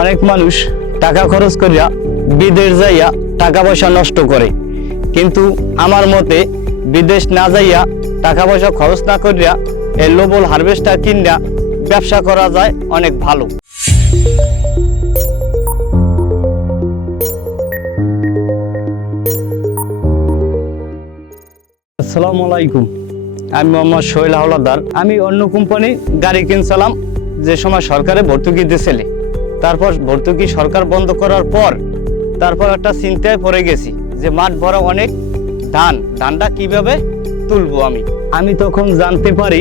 অনেক মানুষ টাকা খরচ করিয়া বিদেশ যাইয়া টাকা পয়সা নষ্ট করে, কিন্তু আমার মতে বিদেশ না যাইয়া টাকা পয়সা খরচ না করিয়া এই লোবল হারভেস্টার কিনা ব্যবসা করা যায় অনেক ভালো। আসসালামু আলাইকুম, আমি মোহাম্মদ সোহেল হাওলাদার। আমি অন্য কোম্পানি গাড়ি কিনছিলাম যে সময় সরকারে ভর্তুকি দিয়েছিল। তারপর ভর্তুকি সরকার বন্ধ করার পর তারপর একটা চিন্তায় পড়ে গেছি যে মাঠ ভরা অনেক ধানটা কিভাবে তুলবো। আমি তখন জানতে পারি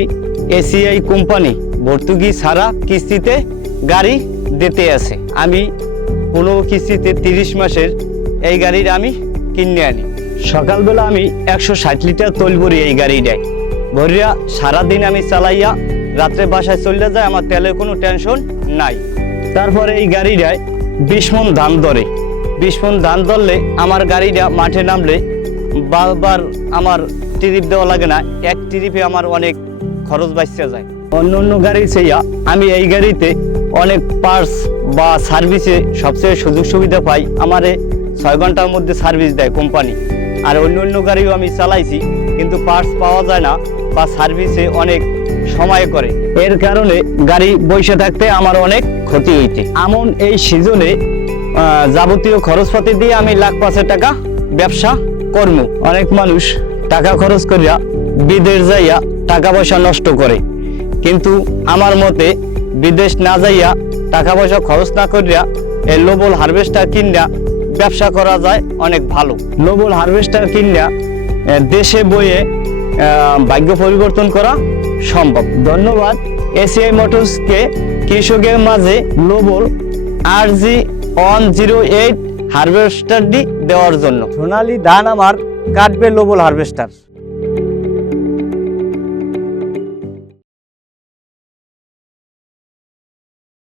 এসিআই কোম্পানি ভর্তুকি ছাড়া কিস্তিতে গাড়ি দিতে আছে। আমি 15 কিস্তিতে 30 মাসের এই গাড়ির আমি কিনে আনি। সকালবেলা আমি 160 লিটার তেল ভরি এই গাড়িটায় ভরিয়া সারাদিন আমি চালাইয়া রাত্রে বাসায় চলে যায়, আমার তেলের কোনো টেনশন নাই। তারপরে এই গাড়িটায় 20 মণ ধান ধরে। 20 মণ ধান ধরলে আমার গাড়িটা মাঠে নামলে বারবার আমার ট্রিপ দেওয়া লাগে না, এক ট্রিপে আমার অনেক খরচ বাঁচতে যায়। অন্য গাড়ি চেয়ে আমি এই গাড়িতে অনেক পার্টস বা সার্ভিসে সবচেয়ে সুযোগ সুবিধা পাই। আমারে 6 ঘন্টার মধ্যে সার্ভিস দেয় কোম্পানি। আর অন্য গাড়িও আমি চালাইছি, কিন্তু পার্টস পাওয়া যায় না বা সার্ভিসে অনেক সময় করে। এর কারণে গাড়ি বসে থাকতে আমার অনেক ক্ষতি হইতে। এমন এই সিজনে যাবতীয় খরচপাতি দিয়ে আমি লাখ 5 টাকা ব্যবসা করব। অনেক মানুষ টাকা খরচ করিয়া বিদেশ যাইয়া টাকা পয়সা নষ্ট করে, কিন্তু আমার মতে বিদেশ না যাইয়া টাকা পয়সা খরচ না করিয়া এই লোবল হারভেস্টার কিনা ব্যবসা করা যায় অনেক ভালো। লোবল হারভেস্টার কিনা দেশে বইয়ে ভাগ্য পরিবর্তন করা সম্ভব। ধন্যবাদ এসিআই মোটরসকে কৃষকের মাঝে লোবল RG108 হারভেস্টারটি দেওয়ার জন্য। সোনালী ধান আমার কাটবে লোবল হারভেস্টার।